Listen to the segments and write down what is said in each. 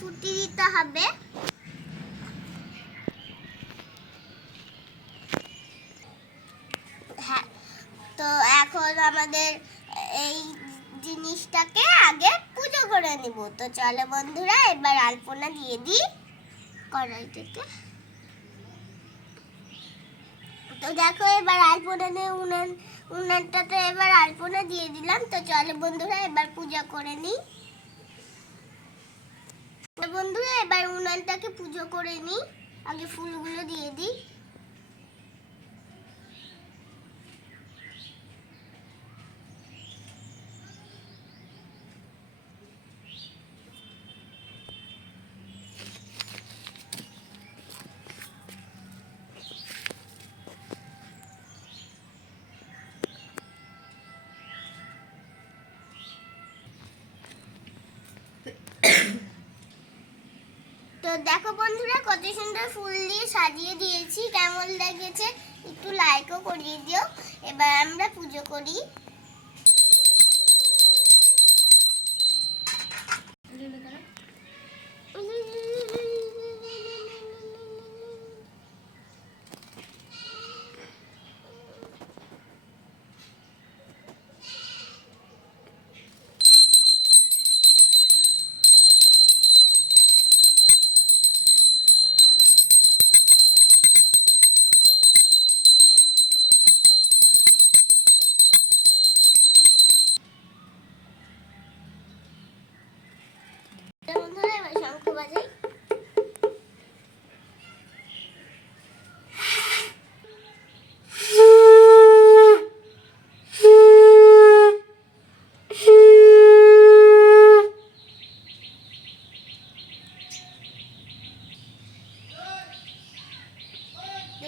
ফুটিয়ে দিতে হবে। হ্যাঁ, তো এখন আমাদের এই জিনিসটাকে আগে পুজো করে নিব। তো চলো বন্ধুরা, এবার আলপনা দিয়ে দিই কড়াইটাতে। তো দেখো এবার আলপনা দিয়ে উনানটাতে এবার আলপনা দিয়ে দিলাম। তো চলো বন্ধুরা, এবার পূজা করে নিই। বন্ধুরা, এবার উনানটাকে পুজো করে নিই। আগে ফুলগুলো দিয়ে দিই। তো দেখো বন্ধুরা, কত সুন্দর ফুল দিয়ে সাজিয়ে দিয়েছি। কেমন লেগেছে একটু লাইকও করিয়ে দিও। এবার আমরা পুজো করি। বন্ধুরা, এবার শঙ্খ বাজাই।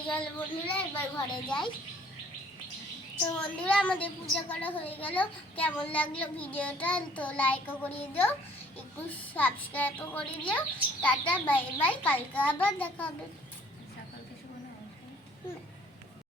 চলো বন্ধুরা, এবার ঘরে যাই। তো বন্ধুরা, আমাদের পূজা করা হয়ে গেল। কেমন লাগলো ভিডিওটা? তো লাইকও করিয়ে দিও, একটু সাবস্ক্রাইবও করে দিও। Tata, bye bye. কালকে আবার দেখা হবে।